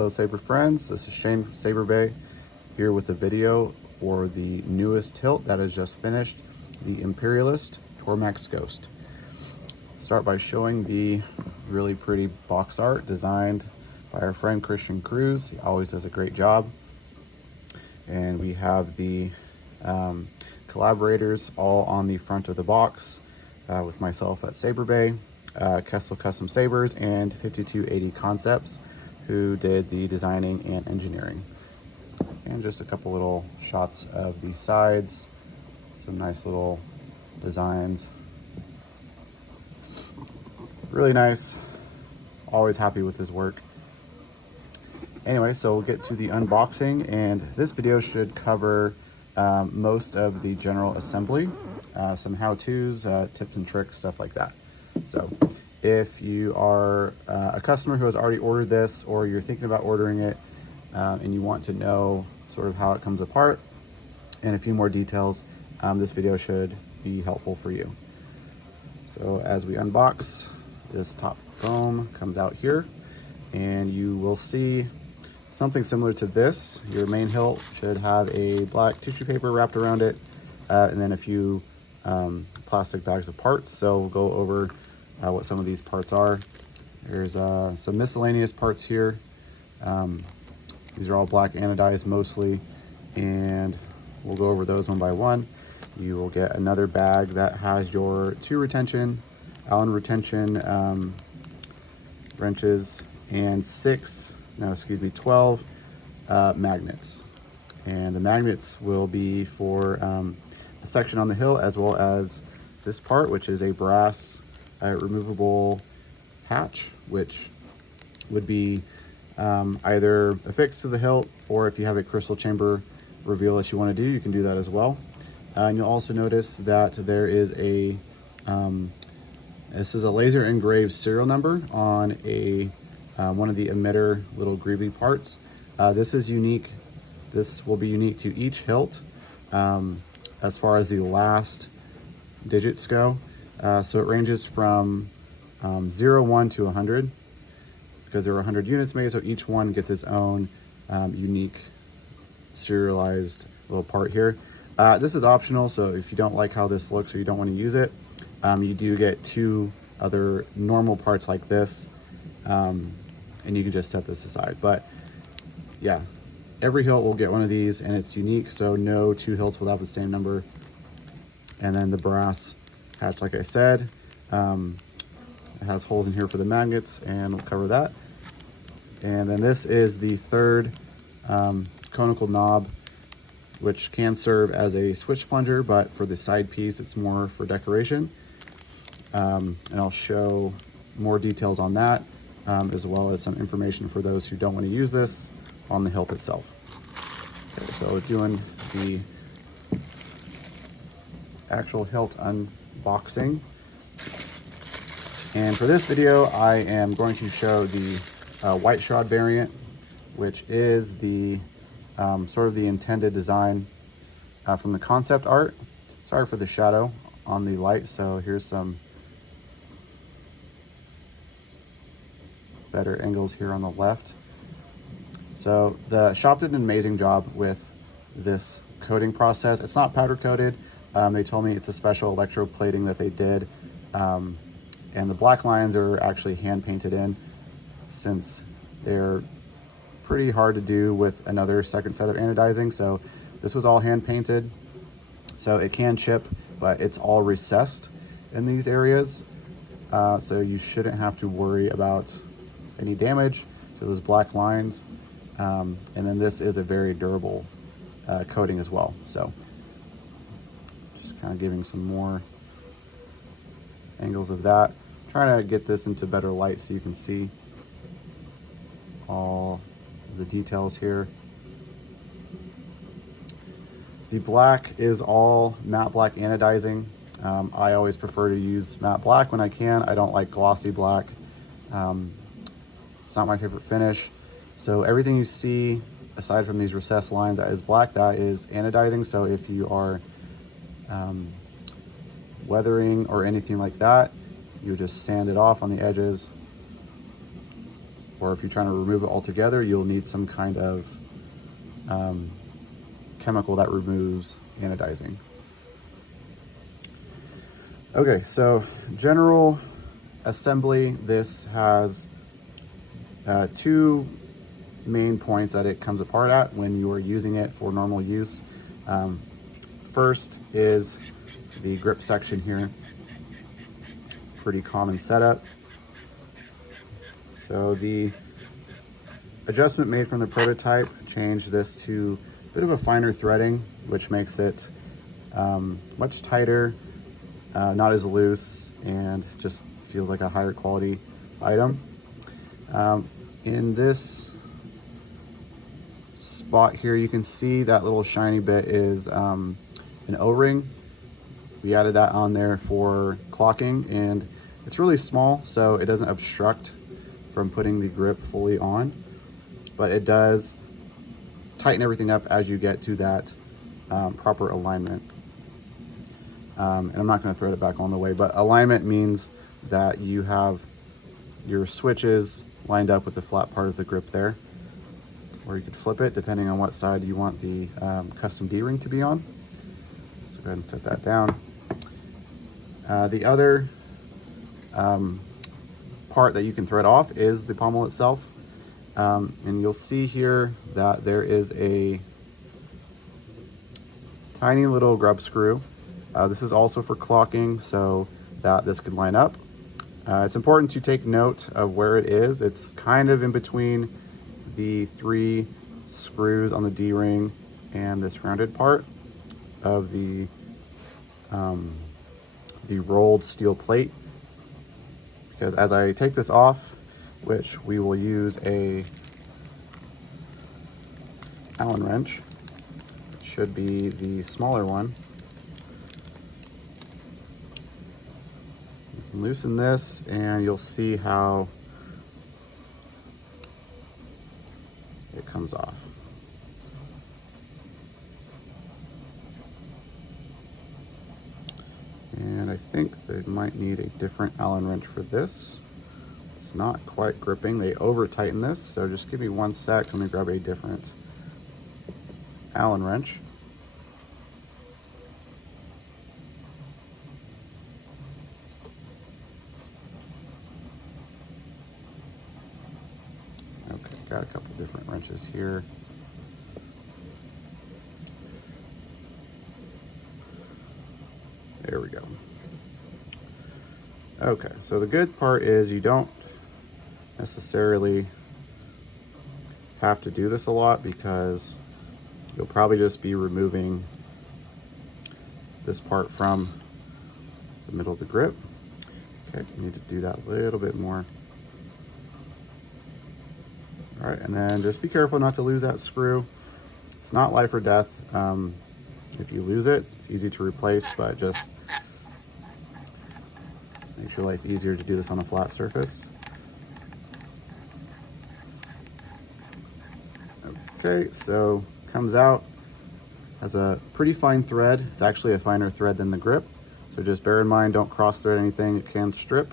Hello Saber friends, this is Shane from Saberbay here with a video for the newest hilt that has just finished, the Imperialist Tormac's Ghost. Start by showing the really pretty box art designed by our friend Christian Cruz. He always does a great job. And we have the collaborators all on the front of the box with myself at Saberbay, Kessel Custom Sabers, and 5280 Concepts, who did the designing and engineering. And just a couple little shots of the sides, some nice little designs. Really nice, always happy with his work. Anyway, so we'll get to the unboxing, and this video should cover most of the general assembly, some how-tos, tips and tricks, stuff like that. So if you are a customer who has already ordered this, or you're thinking about ordering it, and you want to know sort of how it comes apart and a few more details, this video should be helpful for you. So as we unbox, this top foam comes out here, and you will see something similar to this. Your main hilt should have a black tissue paper wrapped around it, and then a few plastic bags of parts. So we'll go over what some of these parts are. There's some miscellaneous parts here. These are all black anodized mostly, and we'll go over those one by one. You will get another bag that has your 2 Allen wrenches and 12 magnets. And the magnets will be for a section on the hilt, as well as this part, which is a brass removable hatch, which would be either affixed to the hilt, or if you have a crystal chamber reveal that you want to do, you can do that as well. And you'll also notice that there is a this is a laser engraved serial number on a one of the emitter little greavy parts. This is unique. This will be unique to each hilt as far as the last digits go. So it ranges from 0, 1 to 100, because there are 100 units made, so each one gets its own unique serialized little part here. This is optional, so if you don't like how this looks or you don't want to use it, you do get 2 other normal parts like this, and you can just set this aside. But yeah, every hilt will get one of these, and it's unique, so no 2 hilts will have the same number. And then the brass hatch, like I said, it has holes in here for the magnets, and we'll cover that. And then this is the 3rd conical knob, which can serve as a switch plunger, but for the side piece, it's more for decoration. And I'll show more details on that, as well as some information for those who don't want to use this on the hilt itself. Okay, so doing the actual hilt unboxing. And for this video, I am going to show the white shroud variant, which is the sort of the intended design from the concept art. Sorry for the shadow on the light, so here's some better angles here on the left. So the shop did an amazing job with this coating process. It's not powder coated. They told me it's a special electroplating that they did. And the black lines are actually hand painted in, since they're pretty hard to do with another second set of anodizing. So this was all hand painted, so it can chip, but it's all recessed in these areas. So you shouldn't have to worry about any damage to those black lines. And then this is a very durable coating as well. So just kind of giving some more angles of that. Trying to get this into better light so you can see all the details here. The black is all matte black anodizing. I always prefer to use matte black when I can. I don't like glossy black. It's not my favorite finish. So everything you see, aside from these recessed lines, that is black, that is anodizing. So if you are weathering or anything like that, you just sand it off on the edges. or if you're trying to remove it altogether, you'll need some kind of chemical that removes anodizing. Okay, so general assembly, this has two main points that it comes apart at when you are using it for normal use. First is the grip section here. Pretty common setup. So the adjustment made from the prototype changed this to a bit of a finer threading, which makes it much tighter, not as loose, and just feels like a higher quality item. In this spot here, you can see that little shiny bit is an O-ring. We added that on there for clocking, and it's really small, so it doesn't obstruct from putting the grip fully on, but it does tighten everything up as you get to that proper alignment. And I'm not going to thread it back on the way, but alignment means that you have your switches lined up with the flat part of the grip there, or you could flip it depending on what side you want the custom D-ring to be on. So go ahead and set that down. The other part that you can thread off is the pommel itself. And you'll see here that there is a tiny little grub screw. This is also for clocking so that this can line up. It's important to take note of where it is. It's kind of in between the 3 screws on the D-ring and this rounded part of the rolled steel plate. Because as I take this off, which we will use a Allen wrench, should be the smaller one. You can loosen this and you'll see how it comes off. And I think they might need a different Allen wrench for this. It's not quite gripping. They over tighten this, so just give me 1 sec. Let me grab a different Allen wrench. Okay, got a couple different wrenches here. There we go. Okay, so the good part is you don't necessarily have to do this a lot because you'll probably just be removing this part from the middle of the grip. Okay, you need to do that a little bit more. All right, and then just be careful not to lose that screw. It's not life or death. If you lose it, it's easy to replace, but just makes your life easier to do this on a flat surface. Okay, so comes out, has a pretty fine thread. It's actually a finer thread than the grip. So just bear in mind, don't cross thread anything, it can strip.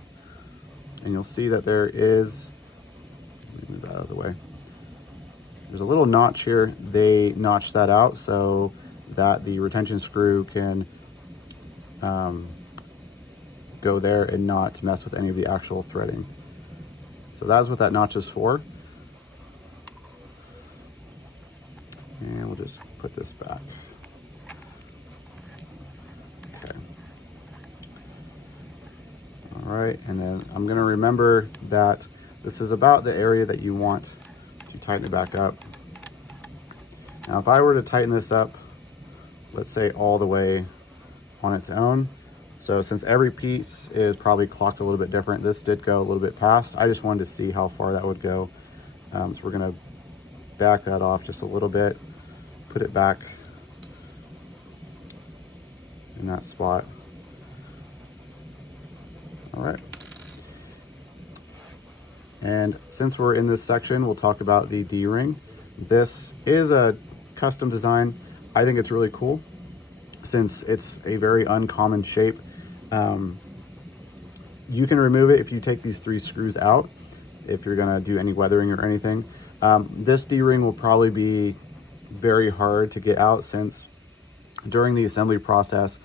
And you'll see that there is, let me move that out of the way. There's a little notch here. They notched that out so that the retention screw can go there and not mess with any of the actual threading. So that's what that notch is for. And we'll just put this back. Okay. All right, and then I'm gonna remember that this is about the area that you want to tighten it back up. Now, if I were to tighten this up, let's say all the way on its own, so since every piece is probably clocked a little bit different, this did go a little bit past. I just wanted to see how far that would go. So we're gonna back that off just a little bit, put it back in that spot. All right. And since we're in this section, we'll talk about the D-ring. This is a custom design. I think it's really cool since it's a very uncommon shape. You can remove it if you take these 3 screws out. if you're gonna do any weathering or anything. This D-ring will probably be very hard to get out, since during the assembly process,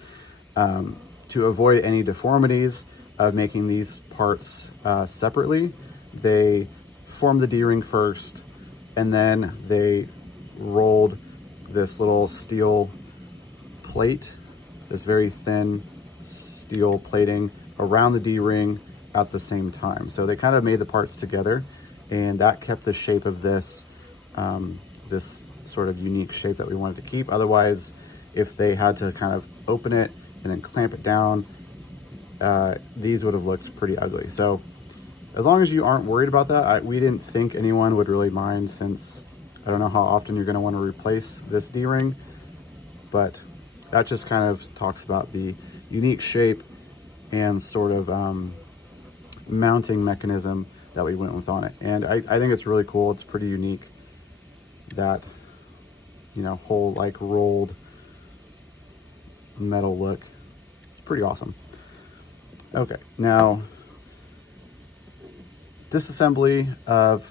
to avoid any deformities of making these parts separately, they formed the D-ring first, and then they rolled this little steel plate, this very thin steel plating around the D-ring at the same time. So they kind of made the parts together, and that kept the shape of this, this sort of unique shape that we wanted to keep. Otherwise, if they had to kind of open it and then clamp it down, these would have looked pretty ugly. So as long as you aren't worried about that, we didn't think anyone would really mind, since I don't know how often you're going to want to replace this D-ring, but that just kind of talks about the unique shape and sort of mounting mechanism that we went with on it. And I think it's really cool. It's pretty unique, that, you know, whole like rolled metal look. It's pretty awesome. Okay, now disassembly of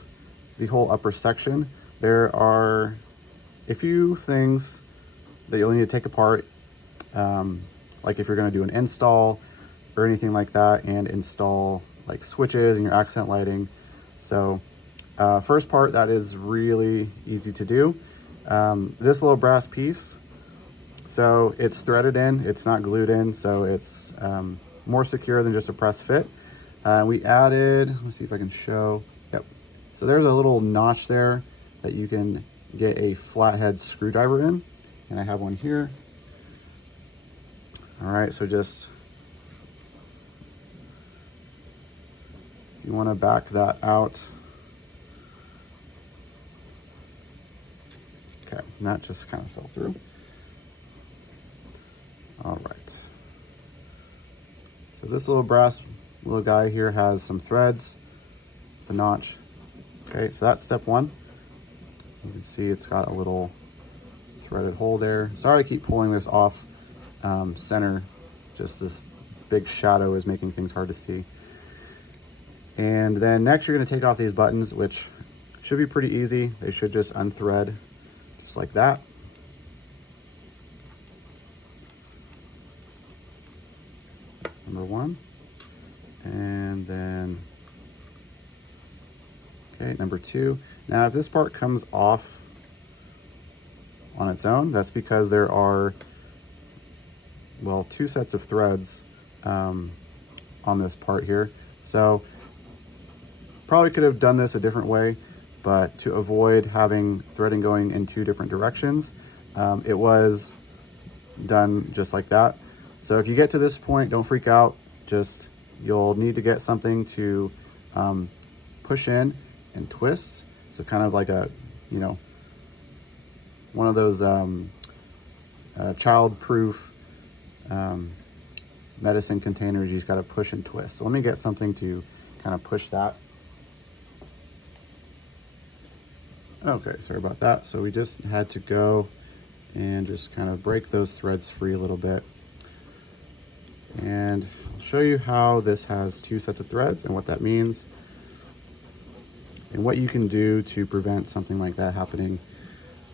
the whole upper section. There are a few things that you'll need to take apart, like if you're going to do an install or anything like that, and install like switches and your accent lighting. So first part that is really easy to do. This little brass piece, so it's threaded in, it's not glued in, so it's more secure than just a press fit. We added, let's see if I can show, yep. So there's a little notch there that you can get a flathead screwdriver in, and I have one here. All right, so just, you want to back that out. Okay, and that just kind of fell through. All right. So this little brass little guy here has some threads, the notch. Okay, so that's step one. You can see it's got a little threaded hole there. Sorry I keep pulling this off center. Just this big shadow is making things hard to see. And then next you're going to take off these buttons, which should be pretty easy. They should just unthread just like that. Number one. And then, okay, number two. Now if this part comes off on its own, that's because there are, well, two sets of threads on this part here. So probably could have done this a different way, but to avoid having threading going in two different directions, it was done just like that. So if you get to this point, don't freak out. Just, you'll need to get something to push in and twist. So kind of like a, you know, one of those child-proof medicine containers. You just got to push and twist. So let me get something to kind of push that. Okay, sorry about that. So we just had to go and just kind of break those threads free a little bit. And I'll show you how this has two sets of threads and what that means, and what you can do to prevent something like that happening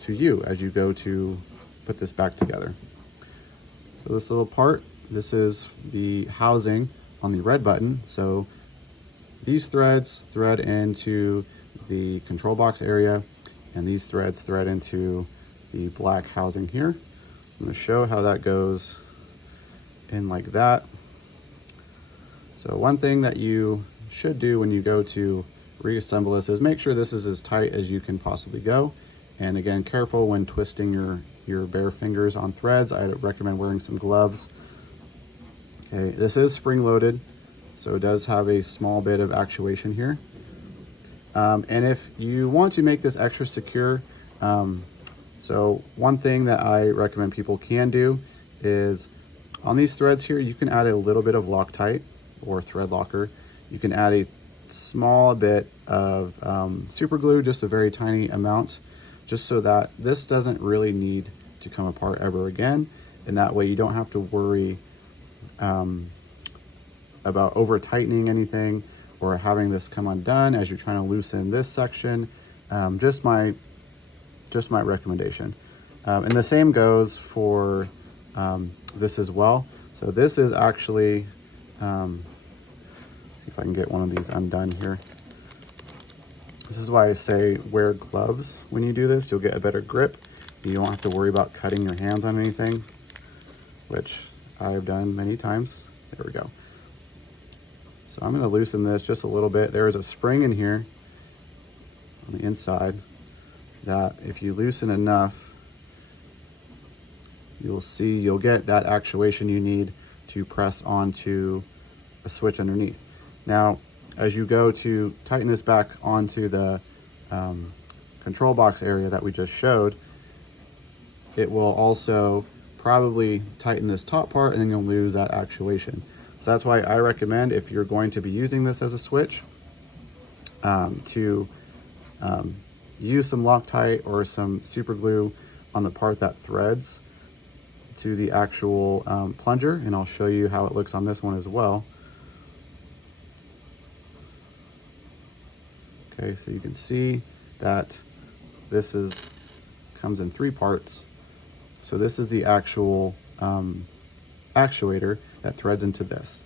to you as you go to put this back together. So this little part, this is the housing on the red button. So these threads thread into the control box area, and these threads thread into the black housing here. I'm going to show how that goes in like that. So one thing that you should do when you go to reassemble this is make sure this is as tight as you can possibly go. And again, careful when twisting your bare fingers on threads. I recommend wearing some gloves. Okay, this is spring loaded, so it does have a small bit of actuation here. And if you want to make this extra secure, so one thing that I recommend people can do is on these threads here, you can add a little bit of Loctite or thread locker. You can add a small bit of super glue, just a very tiny amount, just so that this doesn't really need to come apart ever again. And that way you don't have to worry about over tightening anything or having this come undone as you're trying to loosen this section. Just my recommendation. And the same goes for this as well. So this is actually, see if I can get one of these undone here. This is why I say wear gloves when you do this. You'll get a better grip. You don't have to worry about cutting your hands on anything, which I have done many times. There we go. So I'm going to loosen this just a little bit. There is a spring in here on the inside that if you loosen enough, you'll get that actuation you need to press onto a switch underneath. Now, as you go to tighten this back onto the control box area that we just showed, it will also probably tighten this top part, and then you'll lose that actuation. So that's why I recommend, if you're going to be using this as a switch, to use some Loctite or some super glue on the part that threads to the actual plunger, and I'll show you how it looks on this one as well. Okay, so you can see that this comes in 3 parts. So this is the actual actuator that threads into this.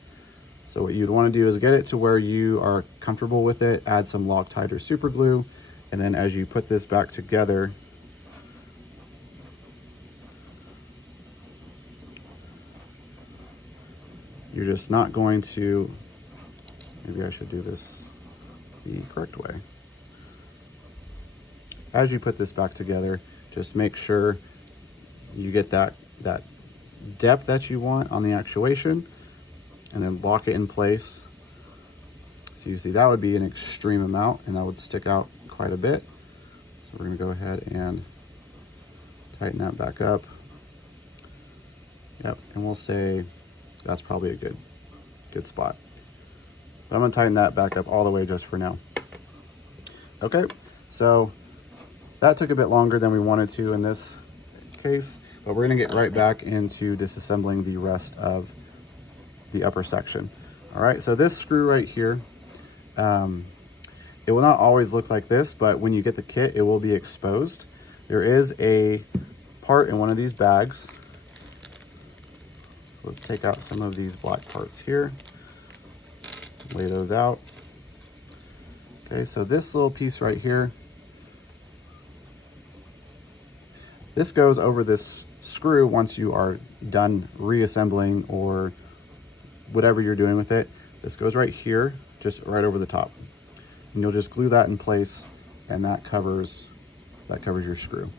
So what you'd want to do is get it to where you are comfortable with it, add some Loctite or super glue, and then as you put this back together, you're just not going to, maybe I should do this the correct way. As you put this back together, just make sure you get that depth that you want on the actuation, and then lock it in place. So you see that would be an extreme amount, and that would stick out quite a bit. So we're going to go ahead and tighten that back up. Yep, and we'll say that's probably a good spot. But I'm going to tighten that back up all the way just for now. Okay, so that took a bit longer than we wanted to in this case, but we're going to get right back into disassembling the rest of the upper section. All right, so this screw right here, it will not always look like this, but when you get the kit, it will be exposed. There is a part in one of these bags. Let's take out some of these black parts here, lay those out. Okay, so this little piece right here, this goes over this screw once you are done reassembling or whatever you're doing with it. This goes right here, just right over the top. And you'll just glue that in place, and that covers your screw.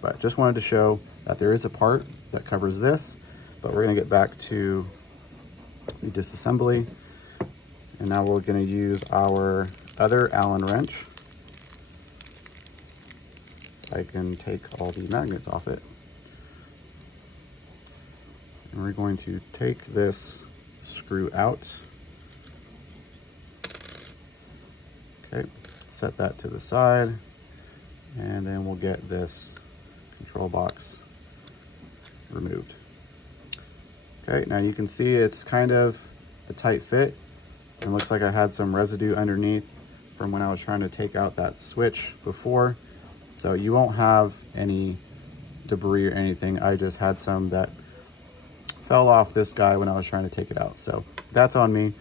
But just wanted to show that there is a part that covers this, but we're gonna get back to the disassembly. And now we're gonna use our other Allen wrench. I can take all the magnets off it. And we're going to take this screw out. Okay, set that to the side, and then we'll get this control box removed. Okay, now you can see it's kind of a tight fit. It looks like I had some residue underneath from when I was trying to take out that switch before. So you won't have any debris or anything. I just had some that fell off this guy when I was trying to take it out. So that's on me.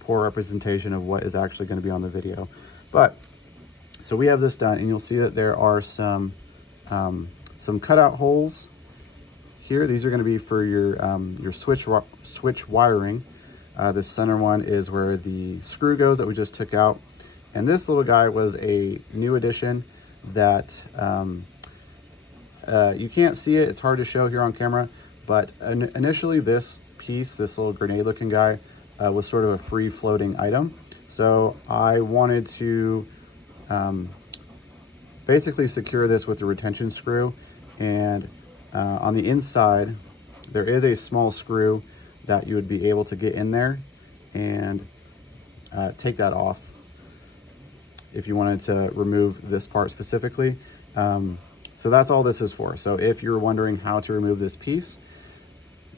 Poor representation of what is actually going to be on the video. But so we have this done, and you'll see that there are some cutout holes here. These are going to be for your switch wiring. This center one is where the screw goes that we just took out. And this little guy was a new addition that you can't see it. It's hard to show here on camera, but initially this piece, this little grenade looking guy, was sort of a free floating item. So I wanted to basically secure this with the retention screw, and on the inside there is a small screw that you would be able to get in there and take that off if you wanted to remove this part specifically. So that's all this is for. So if you're wondering how to remove this piece,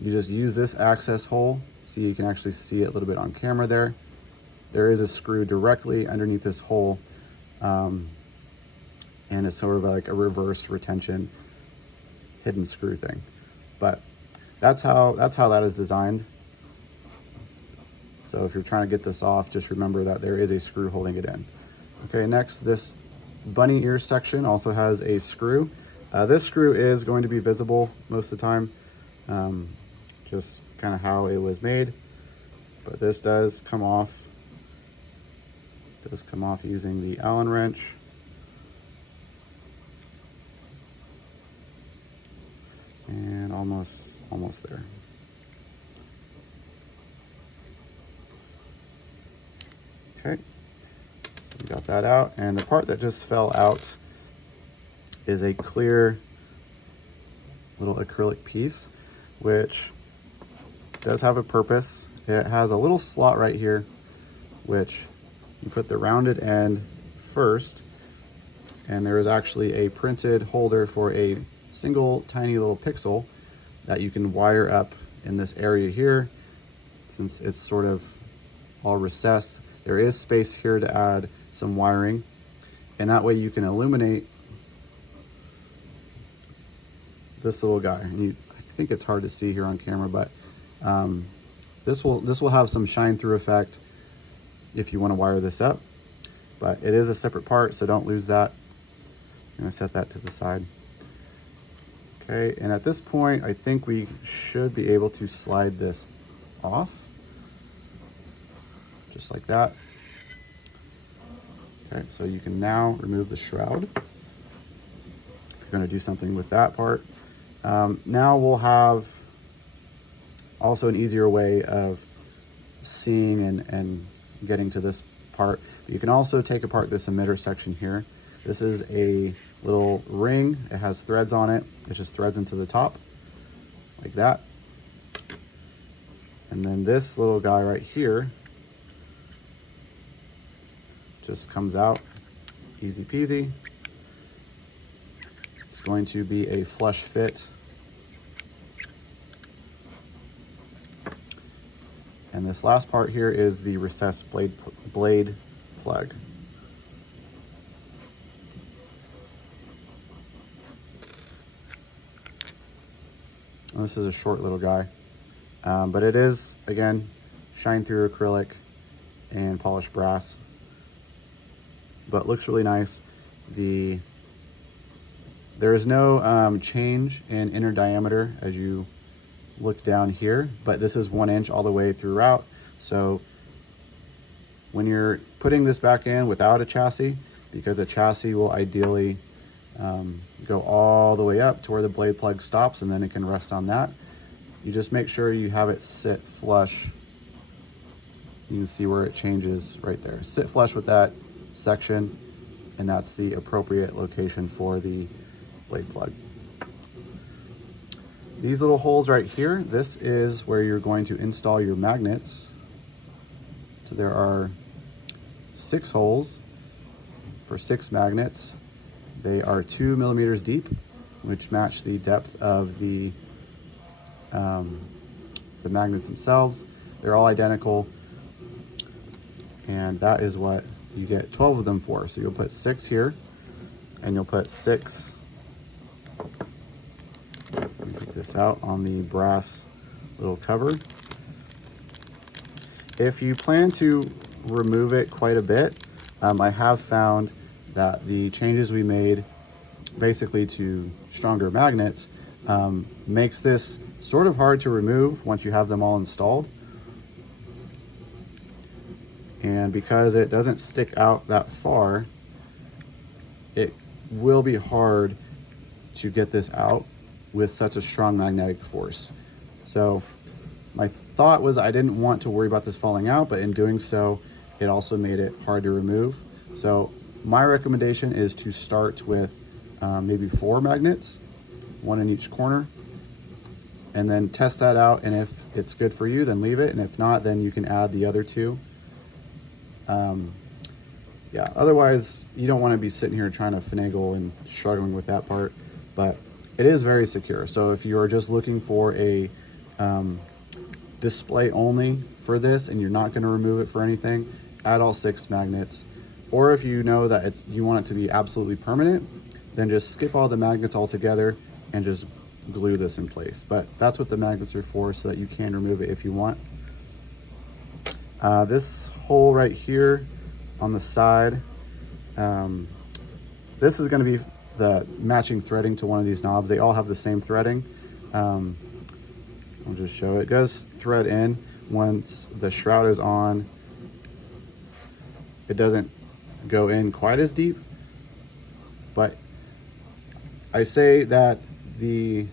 you just use this access hole. See, you can actually see it a little bit on camera there. there is a screw directly underneath this hole, and it's sort of like a reverse retention hidden screw thing. But that's how that is designed. So if you're trying to get this off, just remember that there is a screw holding it in. Okay, next, this bunny ear section also has a screw. This screw is going to be visible most of the time, just kind of how it was made. But this does come off. It does come off using the Allen wrench. And almost there. Okay, we got that out, and the part that just fell out is a clear little acrylic piece, which does have a purpose. It has a little slot right here, which you put the rounded end first, and there is actually a printed holder for a single tiny little pixel that you can wire up in this area here. Since it's sort of all recessed, there is space here to add some wiring, and that way you can illuminate this little guy. And I think it's hard to see here on camera, but this will have some shine through effect if you want to wire this up. But it is a separate part, so don't lose that. I'm gonna set that to the side. Okay, and at this point, I think we should be able to slide this off, just like that. Okay, so you can now remove the shroud. You're gonna do something with that part. Now we'll have also an easier way of seeing and getting to this part. But you can also take apart this emitter section here. This is a little ring. It has threads on it. It just threads into the top like that. And then this little guy right here just comes out easy peasy. It's going to be a flush fit. And this last part here is the recessed blade plug. And this is a short little guy, but it is, again, shine through acrylic and polished brass, but looks really nice. There is no change in inner diameter as you look down here, but this is 1 inch all the way throughout. So when you're putting this back in without a chassis, because a chassis will ideally go all the way up to where the blade plug stops, and then it can rest on that, you just make sure you have it sit flush. You can see where it changes right there. Sit flush with that section, and that's the appropriate location for the blade plug. These little holes right here, this is where you're going to install your magnets. So there are 6 holes for 6 magnets. They are 2 millimeters deep, which match the depth of the magnets themselves. They're all identical, and that is what you get 12 of them for. So you'll put 6 here, and you'll put 6. Let me take this out on the brass little cover. If you plan to remove it quite a bit, I have found that the changes we made basically to stronger magnets makes this sort of hard to remove once you have them all installed. And because it doesn't stick out that far, it will be hard to get this out with such a strong magnetic force. So my thought was I didn't want to worry about this falling out, but in doing so, it also made it hard to remove. So my recommendation is to start with maybe 4 magnets, 1 in each corner, and then test that out. And if it's good for you, then leave it. And if not, then you can add the other 2. Yeah, otherwise you don't want to be sitting here trying to finagle and struggling with that part, but it is very secure. So if you are just looking for a display only for this and you're not going to remove it for anything, add all 6 magnets. Or if you know that you want it to be absolutely permanent, then just skip all the magnets altogether and just glue this in place. But that's what the magnets are for, so that you can remove it if you want. This hole right here on the side, this is going to be the matching threading to one of these knobs. They all have the same threading. I'll just show it. It goes thread in once the shroud is on. It doesn't go in quite as deep, but I say that the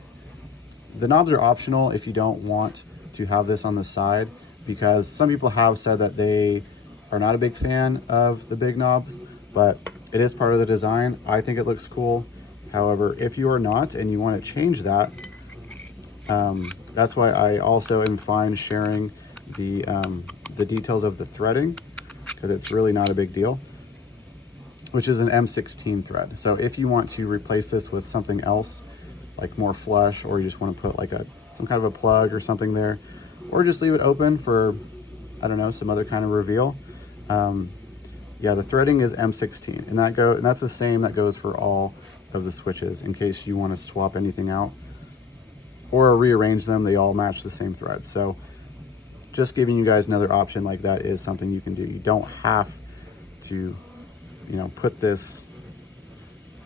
knobs are optional if you don't want to have this on the side, because some people have said that they are not a big fan of the big knob, but it is part of the design. I think it looks cool. However, if you are not and you want to change that, that's why I also am fine sharing the details of the threading, because it's really not a big deal, which is an M16 thread. So if you want to replace this with something else, like more flush, or you just want to put like some kind of a plug or something there, or just leave it open for, I don't know, some other kind of reveal. Yeah, the threading is M16, and that's the same that goes for all of the switches, in case you want to swap anything out or rearrange them. They all match the same thread. So just giving you guys another option like that is something you can do. You don't have to, put this,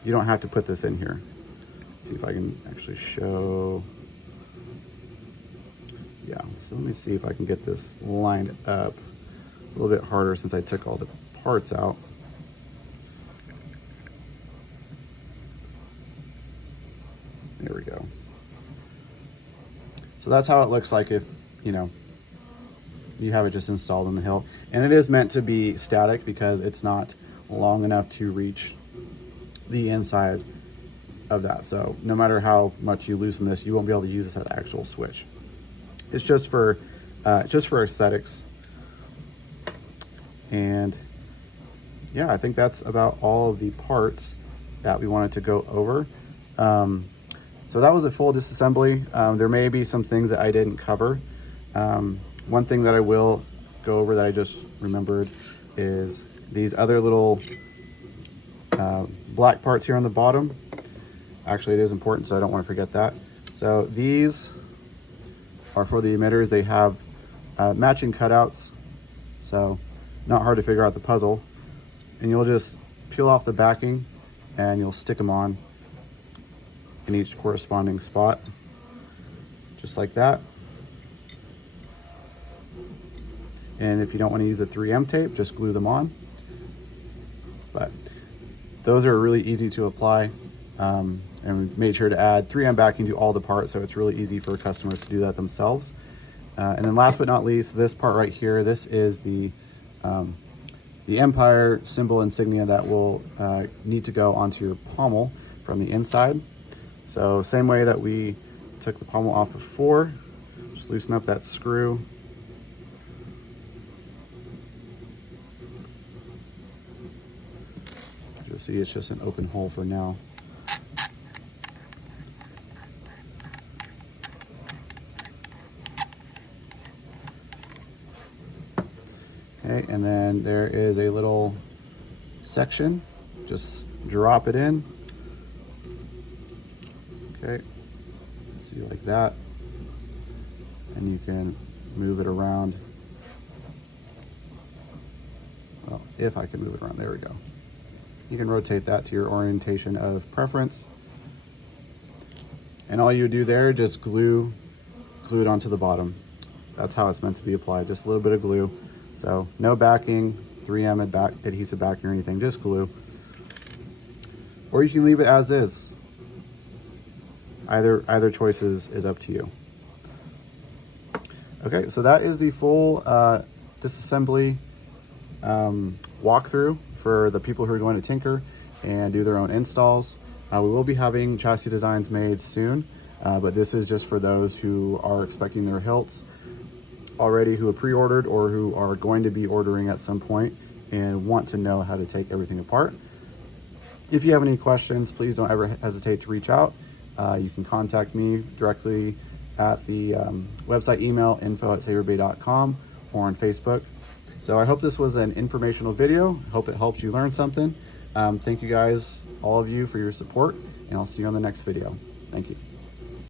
you don't have to put this in here. Let's see if I can actually show. Yeah, so let me see if I can get this lined up a little bit harder, since I took all the parts out. There we go. So that's how it looks like if, you have it just installed in the Hilt. And it is meant to be static, because it's not long enough to reach the inside of that. So no matter how much you loosen this, you won't be able to use this as an actual switch. It's just for aesthetics. And yeah, I think that's about all of the parts that we wanted to go over. So that was a full disassembly. There may be some things that I didn't cover. One thing that I will go over that I just remembered is these other little black parts here on the bottom. Actually, it is important, so I don't want to forget that. So these are for the emitters. They have matching cutouts, so not hard to figure out the puzzle. And you'll just peel off the backing and you'll stick them on in each corresponding spot, just like that. And if you don't want to use the 3M tape, just glue them on. But those are really easy to apply. And we made sure to add 3M backing to all the parts, so it's really easy for customers to do that themselves. And then last but not least, this part right here, this is the Empire symbol insignia that will need to go onto your pommel from the inside. So same way that we took the pommel off before, just loosen up that screw. You'll see it's just an open hole for now. Okay, and then there is a little section, just drop it in. Okay, see, like that, and you can move it around. Well, if I can move it around, there we go. You can rotate that to your orientation of preference. And all you do there, just glue it onto the bottom. That's how it's meant to be applied, just a little bit of glue. So no backing, 3M adhesive backing or anything, just glue. Or you can leave it as is. Either choice is up to you. Okay, so that is the full disassembly walkthrough for the people who are going to tinker and do their own installs. We will be having chassis designs made soon, but this is just for those who are expecting their Hilts already, who have pre-ordered or who are going to be ordering at some point and want to know how to take everything apart. If you have any questions, please don't ever hesitate to reach out. You can contact me directly at the website email info@saberbay.com or on Facebook. So I hope this was an informational video. Hope it helps you learn something. Thank you guys, all of you, for your support, and I'll see you on the next video. Thank you.